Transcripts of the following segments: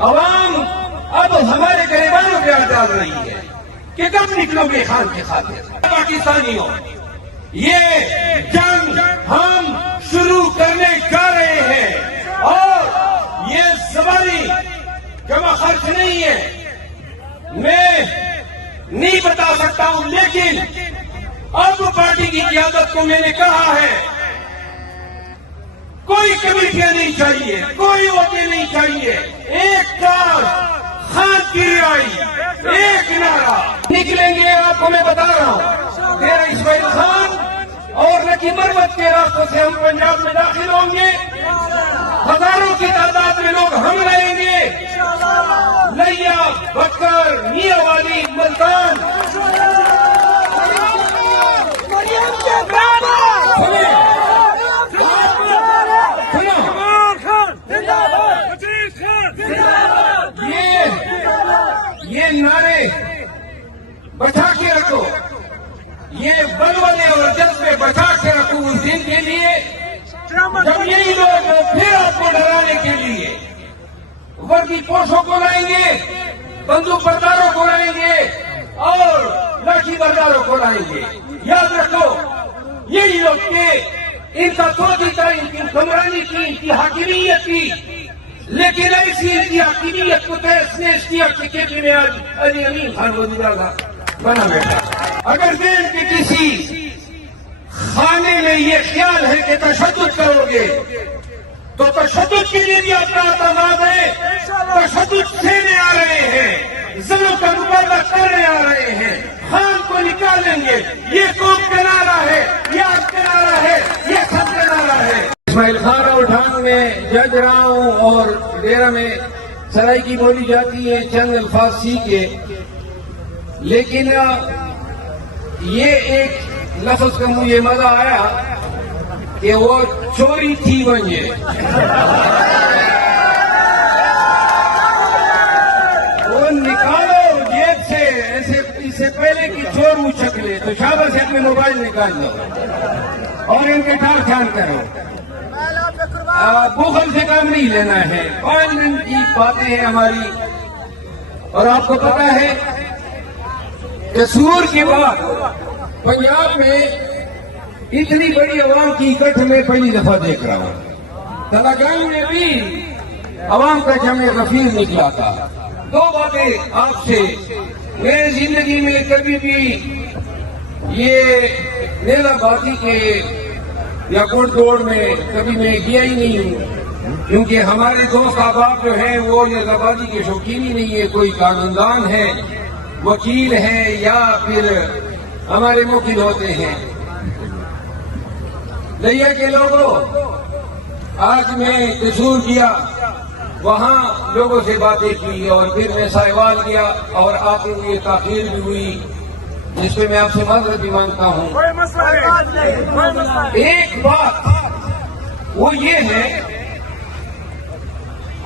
عوام اب ہمارے گریبانوں پہ آ ڈال رہی ہے کہ کب نکلو گے خان کے خاطر. پاکستانیوں، یہ جنگ ہم شروع کرنے جا رہے ہیں اور یہ زبانی جمع خرچ نہیں ہے. میں نہیں بتا سکتا ہوں، لیکن اب پارٹی کی قیادت کو میں نے کہا ہے کوئی کمیٹیاں نہیں چاہیے، کوئی عہدے نہیں چاہیے. ایک کار خان کی رہائی، ایک نعرہ نکلیں گے. آپ کو میں بتا رہا ہوں، ڈیرہ اسماعیل خان اور نکی مرمت کے راستوں سے ہم پنجاب میں داخل ہوں گے. ہزاروں کی تعداد میں لوگ ہم رہیں گے. لیا، بکر، میاں والی، ملتان، یہ نعرے بچا کے رکھو، یہ بلبلے اور جذبے بچا کے رکھو اس دن کے لیے جب یہی لوگ پھر آپ کو ڈرانے کے لیے وردی پوشوں کو لائیں گے، بندوق برداروں کو لائیں گے اور لاٹھی برداروں کو لائیں گے. یاد رکھو، یہی لوگ تھے. ان کا توتی تھا، ان کی حکمرانی تھی، ان کی حاکمیت تھی، لیکن ایسی ان کی حاکمیت کو تحس نحس کیا کہ کیپی میں آج علی امین خان وزیر اعلیٰ بنا بیٹھا. اگر دین کے کسی خانے میں یہ خیال ہے کہ تشدد کرو گے تو تشدد کے لیے بھی آپ کا اعتماد ہے. تشدد سہنے آ رہے ہیں، ظلم کا مقابلہ کرنے آ رہے ہیں. خان کو نکالیں گے. یہ قوم کا نعرہ ہے، یہ آپ کا نعرہ ہے، یہ سب کا نعرہ ہے. اسماعیل خان اور ڈھانگ میں جج رہا ہوں اور ڈیرہ میں سرائکی بولی جاتی ہے چند الفاظ سیکھے، لیکن یہ ایک لفظ کا مجھے مزہ آیا کہ وہ چوری تھی بنجے. وہ نکالو جیب سے، ایسے اس سے پہلے کہ چور اچھک لے تو شاباش سے اپنے موبائل نکال لو اور ان کے ٹھان ٹھان کرو. بخل سے کام نہیں لینا ہے. پارلیمنٹ کی باتیں ہیں ہماری، اور آپ کو پتا ہے کہ سور کے بعد پنجاب میں اتنی بڑی عوام کی اکٹھ میں پہلی دفعہ دیکھ رہا ہوں. تلنگانہ میں بھی عوام کا جمع غفیر نکلا تھا. دو باتیں آپ سے، میری زندگی میں کبھی بھی یہ نیلا بازی کے یا گڑ دوڑ میں کبھی میں گیا ہی نہیں ہوں، کیونکہ ہمارے دوست احباب جو ہیں وہ نیلا بازی کے شوقین ہی نہیں ہے. کوئی قانون ہے، وکیل ہے، یا پھر ہمارے موکل ہوتے ہیں. لیا کے لوگوں، آج میں قصور کیا، وہاں لوگوں سے باتیں کی اور پھر میں ساہیوال گیا اور آتے ہوئے تاخیر بھی ہوئی، جس پہ میں آپ سے معذرت بھی مانگتا ہوں. ایک بات وہ یہ ہے،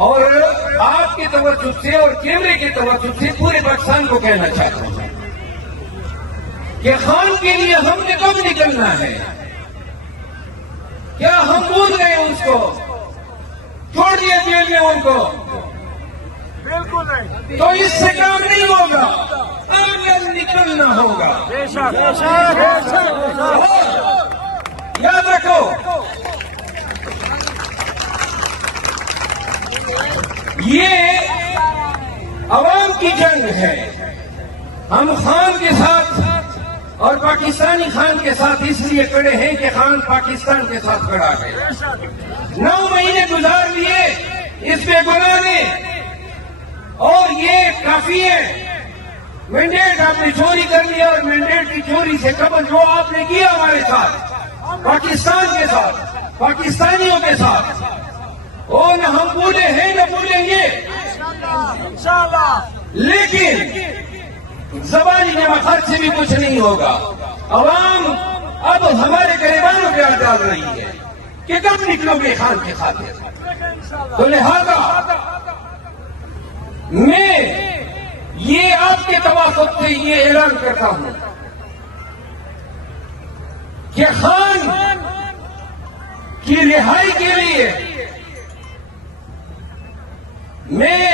اور آپ کے توجہ سے اور کیمرے کے توجہ سے پورے پاکستان کو کہنا چاہتا ہوں کہ خان کے لیے ہم نے کب نکلنا ہے. کیا ہم بھول گئے اس کو؟ چھوڑ دیا جیل میں ان کو؟ بالکل نہیں. تو اس سے کام نہیں ہوگا، اب نکلنا ہوگا. یاد رکھو، یہ عوام کی جنگ ہے. ہم خان کے ساتھ اور پاکستانی خان کے ساتھ اس لیے کھڑے ہیں کہ خان پاکستان کے ساتھ کھڑا ہے. 9 مہینے گزار لیے اس پہ گنانے، اور یہ کافی ہے. مینڈیٹ آپ نے چوری کر لیا، اور مینڈیٹ کی چوری سے قبل جو آپ نے کیا ہمارے ساتھ، پاکستان کے ساتھ، پاکستانیوں کے ساتھ، وہ نہ ہم بھولے ہیں نہ بھولیں گے انشاءاللہ. لیکن زبانی جمع خرچ سے بھی کچھ نہیں ہوگا. عوام اب ہمارے گریبانوں پہ آ ڈال رہی ہے کہ کب نکلو گے خان کے خاطر. تو لہذا میں یہ آپ کے توافق سے یہ اعلان کرتا ہوں کہ خان کی رہائی کے لیے میں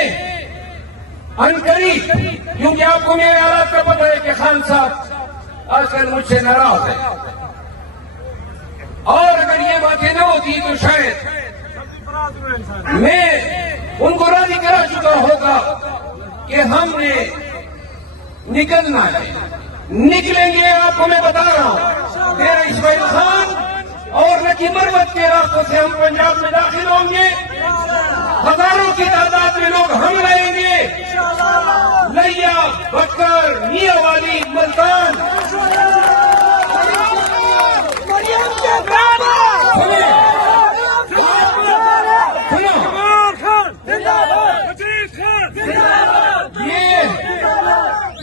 انقریب، کیونکہ آپ کو میرے حالات کا پتہ ہے کہ خان صاحب آج کل مجھ سے ناراض ہے، اور اگر یہ باتیں نہ ہوتی تو شاید میں ان کو راضی کرا چکا ہوگا کہ ہم نے نکلنا ہے، نکلیں گے۔ آپ کو میں بتا رہا ہوں، میرا اسماعیل خان اور نکی مرمت کے راستوں سے ہم پنجاب میں داخل ہوں گے، ہزاروں کی تعداد میں لوگ ہم رہیں گے، لیا، بکر، میاں والی، ملتان،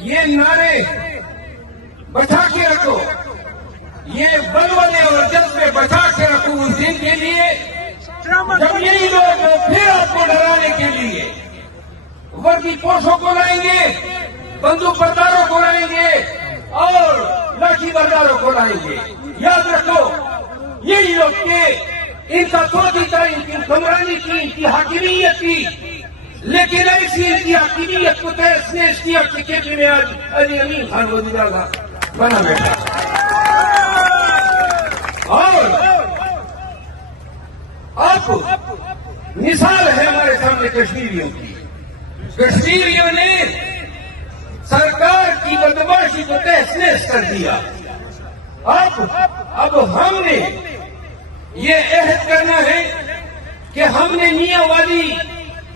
یہ نعرے بچا کے رکھو، یہ بلبلے اور جذبے بچا کے رکھو اس دن کے لیے جب یہی لوگ پھر آپ کو ڈرانے کے لیے وردی پوشوں کو لائیں گے، بندوق برداروں کو لائیں گے اور لاٹھی برداروں کو لائیں گے۔ یاد رکھو، یہی لوگ کہ ان کا سوچی تھا، ان کی حکمرانی کی، ان کی حاکمیت کی، لیکن ایسی ان کی حاکمیت کو تحس نحس کیا کہ کیپی میں آج علی امین خان وزیر اعظم بنا بیٹھا۔ اور اب مثال ہے ہمارے سامنے کشمیریوں کی، کشمیریوں نے سرکار کی بدماشی کو تحس نحس کر دیا۔ اب ہم نے یہ عہد کرنا ہے کہ ہم نے میاں والی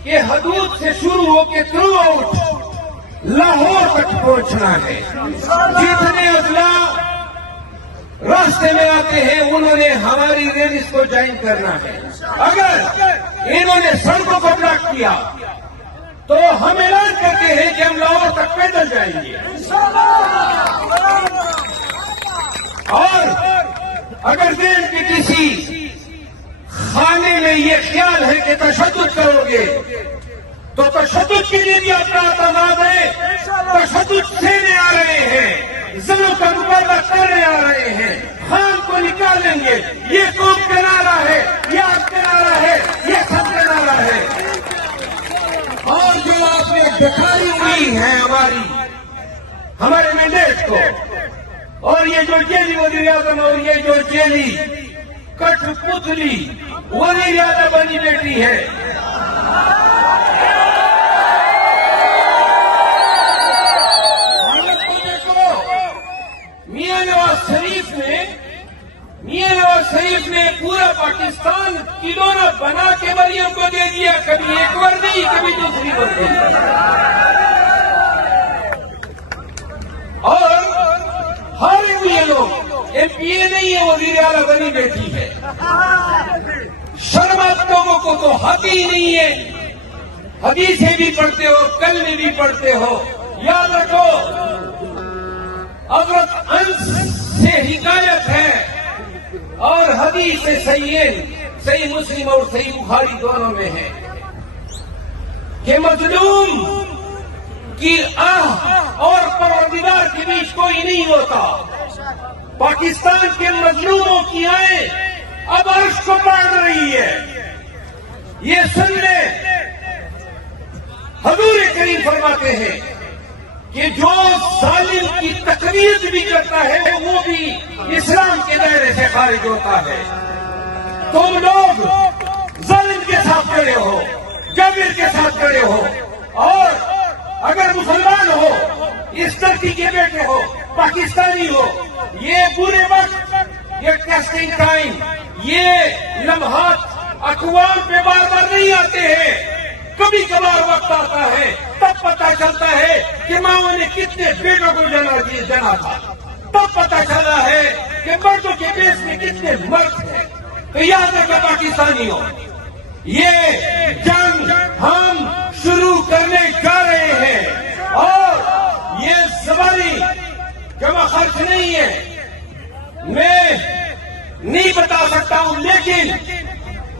کے حدود سے شروع ہو کے تھرو آؤٹ لاہور تک پہنچنا ہے۔ جتنے اضلاع راستے میں آتے ہیں انہوں نے ہماری ریلیز کو جوائن کرنا ہے۔ اگر انہوں نے سڑکوں کو بلاک کیا تو ہم اعلان کرتے ہیں کہ ہم لاہور تک پیدل جائیں گے، اور اگر ذہن کے کسی خانے میں یہ خیال ہے کہ تشدد کرو گے تو تشدد کے لیے بھی اپنا اعتماد ہے، تشدد سہنے آ رہے ہیں، ظلم کا مقابلہ کرنے آ رہے ہیں، خان کو نکالیں گے۔ یہ قوم کا نعرہ ہے، یہ آپ کا نعرہ ہے، یہ سب کا نعرہ ہے۔ اور جو آپ نے دکھائی ہوئی ہے ہمارے مینڈیٹ کو، اور یہ جو جیلی وزیر اعظم اور یہ جو جیلی کٹ پتلی وزیر اعظم بنی بیٹی ہے، حالت کو دیکھو۔ میاں نواز شریف نے پورا پاکستان کلونا بنا کے مریم کو دے دیا، کبھی ایک وردی کبھی دوسری وردی، اور ہر یہ لوگ ایم پی اے نہیں ہے، وزیر اعلیٰ بنی بیٹھی ہے۔ شرم آپ لوگوں کو تو حق ہی نہیں ہے، حدیثیں بھی پڑھتے ہو، کلمے بھی پڑھتے ہو۔ یاد رکھو، حضرت انس سے حکایت ہے اور حدیث صحیح مسلم اور صحیح بخاری دونوں میں ہے کہ مظلوم کی آہ اور پروردگار کے بیچ کوئی نہیں ہوتا۔ پاکستان کے مظلوموں کی آہیں اب عرش کو پاڑ رہی ہے۔ یہ سن لیں، حضور کریم فرماتے ہیں کہ جو ظالم کی تقریر بھی کرتا ہے وہ بھی اسلام کے دائرے سے خارج ہوتا ہے۔ تم لوگ ظالم کے ساتھ کھڑے ہو، جابر کے ساتھ کھڑے ہو، اور اگر مسلمان ہو، اس دھرتی کے بیٹے ہو، پاکستانی ہو، یہ برے وقت، یہ ٹیسٹنگ ٹائم، یہ لمحات اقوام پہ بار بار نہیں آتے ہیں، کبھی کبھار وقت آتا ہے، تب پتہ چلتا ہے کہ ماں نے کتنے بیٹوں کو جنا تھا، تب پتہ چلا ہے کہ مردوں کے بیس میں کتنے مرد ہیں۔ تو یاد رکھیں پاکستانیوں، یہ جنگ ہم شروع کرنے جا رہے ہیں، اور یہ زبانی جمع خرچ نہیں ہے، میں نہیں بتا سکتا ہوں، لیکن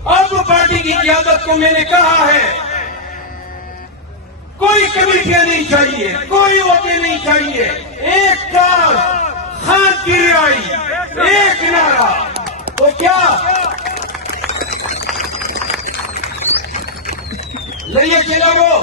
اب پارٹی کی قیادت کو میں نے کہا ہے کوئی کمیٹیاں نہیں چاہیے، کوئی عہدے نہیں چاہیے، ایک کار خان کی رہائی، ایک نعرہ۔ تو کیا لئیے کے لوگوں،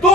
2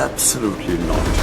Absolutely not.